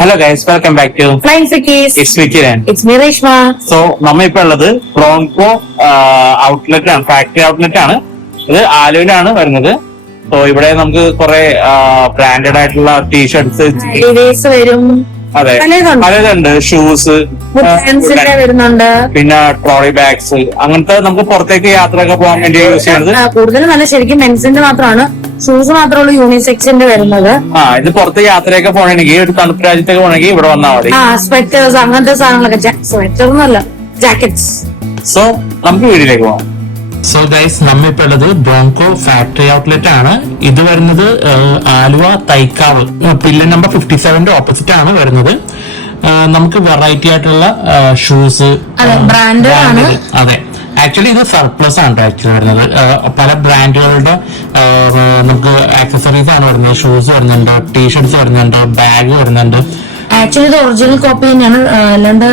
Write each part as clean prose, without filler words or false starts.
Hello guys, welcome back to Flying Sickies. It's വിക്കിരൻ. It's me, Reshma. So നമ്മ ഇപ്പൊ ഉള്ളത് ബ്രോങ്കോ ഔട്ട്ലെറ്റ് ആണ്, ഫാക്ടറി ഔട്ട്ലെറ്റ് ആണ്. ഇത് ആലുവിലാണ് വരുന്നത്. സോ ഇവിടെ നമുക്ക് കുറെ ബ്രാൻഡഡ് ആയിട്ടുള്ള ടീഷർട്ട്സ്, Levi's വരും. അതെ പലതുണ്ട്. പലതുണ്ട്, ഷൂസ്, Woodlands-ന്റെ വരുന്നുണ്ട്. പിന്നെ ട്രോളി ബാഗ്സ്, അങ്ങനത്തെ നമുക്ക് പുറത്തേക്ക് യാത്രയൊക്കെ പോകാൻ വേണ്ടി യൂസ് ചെയ്യുന്നത്. കൂടുതലും നല്ല ശരിക്കും മെൻസിന്റെ മാത്രമാണ്. ഷൂസ് മാത്രമുള്ള യൂണിസെക്സിന്റെ വരുന്നത്. ഇത് പുറത്ത് യാത്രയൊക്കെ പോകണമെങ്കിൽ, ഒരു തണുപ്പ് രാജ്യത്തൊക്കെ പോകണമെങ്കിൽ ഇവിടെ വന്നാൽ മതി. സ്വെറ്റേഴ്സ് അങ്ങനത്തെ സാധനങ്ങളൊക്കെ. സ്വെറ്റർ ഒന്നുമല്ല, ജാക്കറ്റ്സ്. സോ നമുക്ക് വീട്ടിലേക്ക് പോകാം. സോ ഗൈസ്, നമ്മിപ്പോ ഉള്ളത് ബ്രോങ്കോ ഫാക്ടറി ഔട്ട്ലെറ്റ് ആണ്. ഇത് വരുന്നത് ആലുവ തൈക്കാവ് പില്ലർ നമ്പർ 57 ഓപ്പോസിറ്റ് ആണ് വരുന്നത്. നമുക്ക് വെറൈറ്റി ആയിട്ടുള്ള ഷൂസ്, ബ്രാൻഡഡ് ആണ്. അതെ, ആക്ച്വലി ഇത് സർപ്ലസ് ആണ് ആക്ച്വലി വരുന്നത്. പല ബ്രാൻഡുകളുടെ നമുക്ക് ആക്സസറീസ് ആണ് വരുന്നത്. ഷൂസ് വരുന്നുണ്ട്, ടീഷർട്ട്സ് വരുന്നുണ്ട്, ബാഗ് വരുന്നുണ്ട്. ആക്ച്വലി ഇത് ഒറിജിനൽ കോപ്പി തന്നെയാണ്, അല്ലാണ്ട്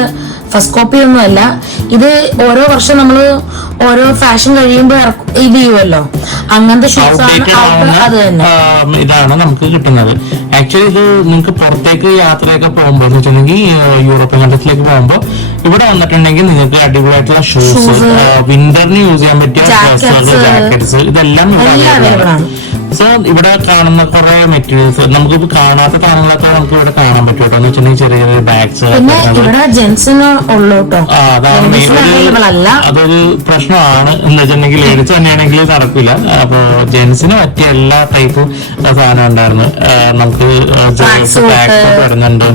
ഫസ്റ്റ് കോപ്പി ഒന്നും അല്ല. ഇത് ഓരോ വർഷം നമ്മള് ഓരോ ഫാഷൻ കഴിയുമ്പോ ഇത് ചെയ്യുമല്ലോ, അങ്ങനത്തെ ഷൂസ് ആണ്. അത് തന്നെ ഇതാണ് നമുക്ക് കിട്ടുന്നത്. ആക്ച്വലി ഇത് നിങ്ങൾക്ക് പുറത്തേക്ക് യാത്രയൊക്കെ പോകുമ്പോൾ എന്ന് വെച്ചിട്ടുണ്ടെങ്കിൽ യൂറോപ്യൻ കൺട്രീസിലേക്ക് പോകുമ്പോൾ ഇവിടെ വന്നിട്ടുണ്ടെങ്കിൽ നിങ്ങൾക്ക് അടിപൊളിയായിട്ടുള്ള ഷൂസ്, വിന്ററിന് യൂസ് ചെയ്യാൻ പറ്റിയ ജാക്കറ്റ്സ്, ഇതെല്ലാം അവൈലബിൾ ആണ്. സോ ഇവിടെ കാണുന്ന കുറെ മെറ്റീരിയൽസ്, നമുക്ക് കാണാത്ത സാധനങ്ങളൊക്കെ നമുക്ക് ഇവിടെ കാണാൻ പറ്റും കേട്ടോ. എന്ന് വെച്ചിട്ടുണ്ടെങ്കിൽ ചെറിയ ചെറിയ ബാഗ്സ്, അതൊരു പ്രശ്നമാണ്. എന്ന് വെച്ചിട്ടുണ്ടെങ്കിൽ ലേഡീസ് തന്നെയാണെങ്കിൽ നടക്കില്ല. അപ്പൊ ജെന്റ്സിന് പറ്റിയ എല്ലാ ടൈപ്പ് സാധനം ഉണ്ടായിരുന്നു. നമുക്ക് ബാഗ്സ് വരുന്നുണ്ട്,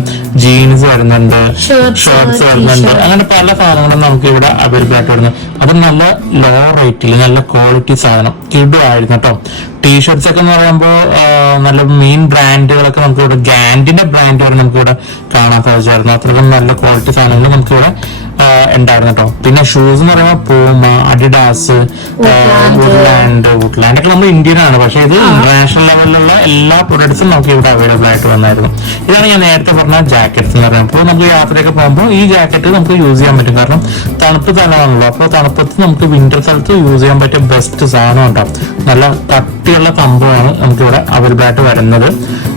ജീൻസ് വരുന്നുണ്ട്, ഷർട്ട്സ് വരുന്നുണ്ട്, അങ്ങനെ പല സാധനങ്ങളും നമുക്ക് ഇവിടെ അവൈലബിൾ ആയിട്ട് വരുന്നത്. അത് നല്ല ലോ റേറ്റിൽ നല്ല ക്വാളിറ്റി സാധനം കിടുവായിരുന്നു കേട്ടോ. ടീഷർട്ട്സ് ഒക്കെ എന്ന് പറയുമ്പോൾ നല്ല മെയിൻ ബ്രാൻഡുകളൊക്കെ നമുക്ക് ഇവിടെ ഗാൻഡിന്റെ ബ്രാൻഡ് വരെ നമുക്ക് ഇവിടെ കാണാൻ സാധിച്ചായിരുന്നു. അത്രയും നല്ല ക്വാളിറ്റി സാധനങ്ങൾ നമുക്ക് ഇവിടെ ഉണ്ടായിരുന്നു കേട്ടോ. പിന്നെ ഷൂസ് എന്ന് പറയുമ്പോൾ പൂമ, അഡിഡാസ്, വുഡ്ലാൻഡ് ഒക്കെ നമ്മൾ ഇന്ത്യയിലാണ്. പക്ഷെ ഇത് ഇന്റർനാഷണൽ ലെവലിലുള്ള എല്ലാ പ്രൊഡക്ട്സും നമുക്ക് ഇവിടെ അവൈലബിൾ ആയിട്ട് വന്നായിരുന്നു. ഇതാണ് ഞാൻ നേരത്തെ പറഞ്ഞ ജാക്കറ്റ്സ് എന്ന് പറയുമ്പോൾ നമുക്ക് യാത്രയൊക്കെ പോകുമ്പോൾ ഈ ജാക്കറ്റ് നമുക്ക് യൂസ് ചെയ്യാൻ പറ്റും. കാരണം തണുപ്പ് സ്ഥലമാണല്ലോ. അപ്പോൾ തണുപ്പത്ത് നമുക്ക് വിന്റർ സ്ഥലത്ത് യൂസ് ചെയ്യാൻ പറ്റിയ ബെസ്റ്റ് സാധനം ഉണ്ടാവും. നല്ല കട്ടിയുള്ള സംഭവമാണ് നമുക്ക് ഇവിടെ അവൈലബിൾ ആയിട്ട് വരുന്നത്.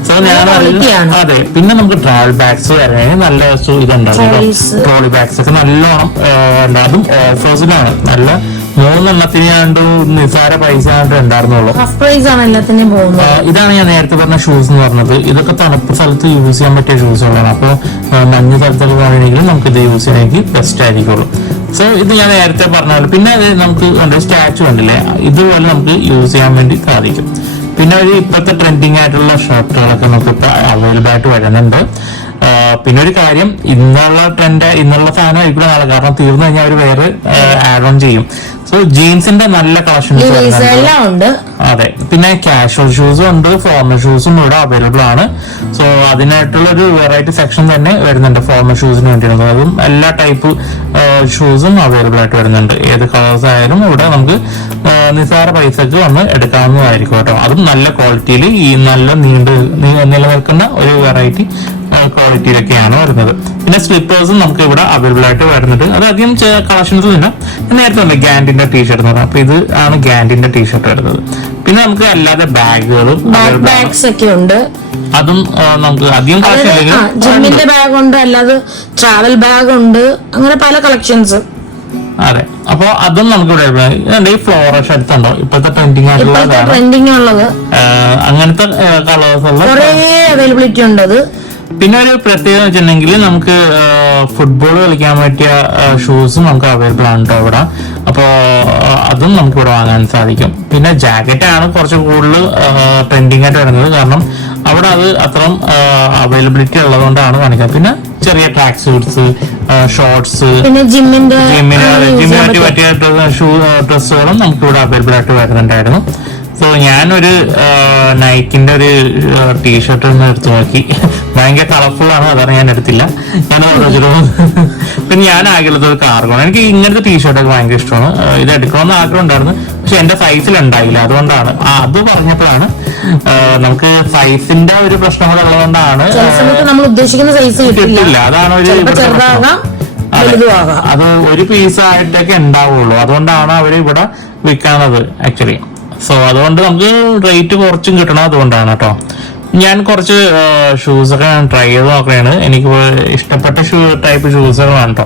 സോ ഞാൻ അതെ, പിന്നെ നമുക്ക് ട്രാവൽ ബാഗ്സ് വരാൻ നല്ല ഇതുണ്ടാവും. ട്രോളി ബാഗ്സ് ഒക്കെ നല്ലോണം അതും ഓഫേഴ്സിലാണ്. നല്ല 3 എണ്ണത്തിന് കണ്ടു നിസാര പൈസ ഉണ്ടായിരുന്നുള്ളൂ. ഇതാണ് ഞാൻ നേരത്തെ പറഞ്ഞ ഷൂസ് എന്ന് പറഞ്ഞത്. ഇതൊക്കെ തണുപ്പ് സ്ഥലത്ത് യൂസ് ചെയ്യാൻ പറ്റിയ ഷൂസുകളാണ്. അപ്പോൾ മഞ്ഞ് സ്ഥലത്തൊക്കെ പോകണമെങ്കിൽ നമുക്ക് ഇത് യൂസ് ചെയ്യണമെങ്കിൽ ബെസ്റ്റ് ആയിരിക്കുള്ളൂ. സോ ഇത് ഞാൻ നേരത്തെ പറഞ്ഞ, പിന്നെ നമുക്ക് സ്റ്റാച്ചു കണ്ടില്ലേ, ഇതുപോലെ നമുക്ക് യൂസ് ചെയ്യാൻ വേണ്ടി സാധിക്കും. പിന്നെ ഒരു ഇപ്പോഴത്തെ ട്രെൻഡിങ് ആയിട്ടുള്ള ഷർട്ടുകളൊക്കെ നമുക്ക് ഇപ്പൊ അവൈലബിൾ ആയിട്ട് വരുന്നുണ്ട്. പിന്നെ ഒരു കാര്യം, ഇന്നുള്ള സാധനം ആയിരിക്കും നാളെ, കാരണം തീർന്നു കഴിഞ്ഞാൽ അവർ വേറെ ആഡ് ഓൺ ചെയ്യും. സോ ജീൻസിന്റെ നല്ല കളക്ഷൻസ് എല്ലാം ഉണ്ട്. അതെ, പിന്നെ കാഷ്വൽ ഷൂസും ഉണ്ട്, ഫോർമൽ ഷൂസും ഇവിടെ അവൈലബിൾ ആണ്. സോ അതിനായിട്ടുള്ള ഒരു വെറൈറ്റി സെക്ഷൻ തന്നെ വരുന്നുണ്ട് ഫോർമൽ ഷൂസിന് വേണ്ടിയുള്ളത്. അതും എല്ലാ ടൈപ്പ് ഷൂസും അവൈലബിൾ ആയിട്ട് വരുന്നുണ്ട്. ഏത് കളേഴ്സ് ആയാലും ഇവിടെ നമുക്ക് നിസ്സാര പൈസക്ക് വന്ന് എടുക്കാവുന്നതായിരിക്കും കേട്ടോ. അതും നല്ല ക്വാളിറ്റിയിൽ ഈ നല്ല നിലനിൽക്കുന്ന ഒരു വെറൈറ്റി ക്വാളിറ്റിയിലൊക്കെയാണ് വരുന്നത്. പിന്നെ സ്ലിപ്പേഴ്സും നമുക്ക് ഇവിടെ അവൈലബിൾ ആയിട്ട് വരുന്നുണ്ട്. അത് അധികം കളക്ഷൻസ് തന്നെ. നേരത്തെ ഉണ്ട് ഗാൻഡിന്റെ ടീഷർട്ട് എന്ന് പറഞ്ഞാൽ, അപ്പൊ ഇത് ആണ് ഗാൻഡിന്റെ ടീഷർട്ട് വരുന്നത്. പിന്നെ നമുക്ക് അല്ലാതെ ബാഗുകളും ബാഗ്സ് ഒക്കെ ഉണ്ട്. അതും നമുക്ക് അധികം ജിമ്മിന്റെ ബാഗ് ഉണ്ട്, അല്ലാതെ ട്രാവൽ ബാഗ് ഉണ്ട്, അങ്ങനെ പല കളക്ഷൻസ്. അതെ, അപ്പൊ അതും നമുക്ക് ഇവിടെ ഈ ഫ്ലോറൽ ഷർട്ട്സ് ഉണ്ടോ ഇപ്പോഴത്തെ ട്രെൻഡിങ് ഉള്ളത്, അങ്ങനത്തെ കളേഴ്സ് ഉള്ള അവൈലബിലിറ്റി ഉണ്ട്. അത് പിന്നെ ഒരു പ്രത്യേകത വെച്ചിട്ടുണ്ടെങ്കിൽ നമുക്ക് ഫുട്ബോൾ കളിക്കാൻ പറ്റിയ ഷൂസും നമുക്ക് അവൈലബിൾ ആണ് കേട്ടോ ഇവിടെ. അപ്പോൾ അതും നമുക്ക് ഇവിടെ വാങ്ങാൻ സാധിക്കും. പിന്നെ ജാക്കറ്റ് ആണ് കുറച്ച് കൂടുതൽ ട്രെൻഡിങ് ആയിട്ട് വരുന്നത്, കാരണം അവിടെ അത് അത്രയും അവൈലബിലിറ്റി ഉള്ളതുകൊണ്ടാണ് കാണിക്കുന്നത്. പിന്നെ ചെറിയ ട്രാക്ക് സൂട്ട്സ്, ഷോർട്സ്, ജിമ്മിന് പറ്റിയ ഡ്രസ്സുകളും നമുക്ക് ഇവിടെ അവൈലബിൾ ആയിട്ട് വരുന്നുണ്ടായിരുന്നു. സോ ഞാനൊരു നൈക്കിന്റെ ഒരു ടീഷർട്ട് ഒന്ന് എടുത്തു നോക്കി. ഭയങ്കര കളർഫുൾ ആണ്, അതാണ് ഞാൻ എടുത്തില്ല. ഞാൻ പിന്നെ ഞാൻ ആഗ്രഹത്തിൽ ഒരു കാർഗോ. എനിക്ക് ഇങ്ങനത്തെ ടീഷർട്ടൊക്കെ ഭയങ്കര ഇഷ്ടമാണ്. ഇത് എടുക്കണമെന്ന് ആഗ്രഹം ഉണ്ടായിരുന്നു, പക്ഷെ എന്റെ സൈസിൽ ഉണ്ടായില്ല. അതുകൊണ്ടാണ് അത് പറഞ്ഞപ്പോഴാണ് നമുക്ക് സൈസിന്റെ ഒരു പ്രശ്നം കൂടെ ഉള്ളതുകൊണ്ടാണ് നമ്മൾ ഉദ്ദേശിക്കുന്ന സൈസ് കിട്ടില്ല. അതാണ് ഒരു അത് ഒരു പീസായിട്ടൊക്കെ ഉണ്ടാവുള്ളൂ. അതുകൊണ്ടാണ് അവര് ഇവിടെ വിൽക്കുന്നത് ആക്ച്വലി. സോ അതുകൊണ്ട് നമുക്ക് റേറ്റ് കുറച്ചും കിട്ടണം, അതുകൊണ്ടാണ് കേട്ടോ. ഞാൻ കുറച്ച് ഷൂസ് ഒക്കെ ട്രൈ ചെയ്ത് നോക്കുകയാണ്. എനിക്ക് ഇഷ്ടപ്പെട്ട ടൈപ്പ് ഷൂസുകളാണ് കേട്ടോ.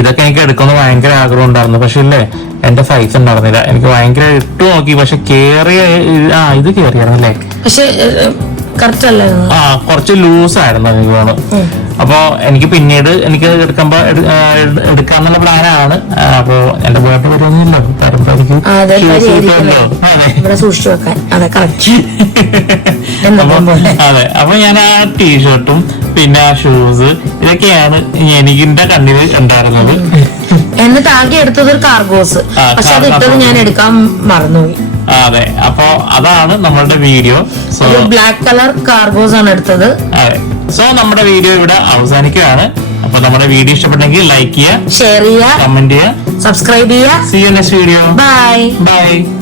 ഇതൊക്കെ എനിക്ക് എടുക്കുന്ന ഭയങ്കര ആഗ്രഹം ഉണ്ടായിരുന്നു. പക്ഷെ ഇല്ലേ, എന്റെ സൈസ് ഉണ്ടായിരുന്നില്ല. എനിക്ക് ഭയങ്കര ഇട്ട് നോക്കി, പക്ഷെ കേറിയ ഇത് കേറിയായിരുന്നല്ലേ, പക്ഷെ കറക്റ്റ് അല്ലായിരുന്നു. കുറച്ച് ലൂസ് ആയിരുന്നു എനിക്ക് തോന്നുന്നു. അപ്പൊ എനിക്ക് പിന്നീട് എനിക്ക് എടുക്കുമ്പോ എടുക്കാന്നുള്ള പ്ലാനാണ്. അപ്പൊ എന്റെ വീട്ടിൽ വരുന്നില്ലോ, വരുമ്പോ ഇവിടെ സൂക്ഷിച്ചു വെക്കാൻ. അതെ കറക്റ്റ്. അതെ, അപ്പൊ ഞാൻ ആ ടീഷർട്ടും പിന്നെ ആ ഷൂസ് ഇതൊക്കെയാണ് എനിക്കിന്റെ കണ്ണിൽ ഉണ്ടായിരുന്നത്. എന്നിട്ട് ആകെ എടുത്തത് ഒരു കാർഗോസ്, പക്ഷെ അത് ഇട്ടത് ഞാൻ എടുക്കാൻ മറന്നുപോയി. അതെ, അപ്പൊ അതാണ് നമ്മളുടെ video. So black colour cargos ആണ് എടുത്തത്. അതെ, സോ നമ്മുടെ വീഡിയോ ഇവിടെ അവസാനിക്കുകയാണ്. അപ്പൊ നമ്മുടെ വീഡിയോ ഇഷ്ടപ്പെട്ടെങ്കിൽ ലൈക്ക് ചെയ്യുക, ഷെയർ ചെയ്യുക, കമന്റ് ചെയ്യുക, സബ്സ്ക്രൈബ് ചെയ്യുക. See you next video. Bye. Bye.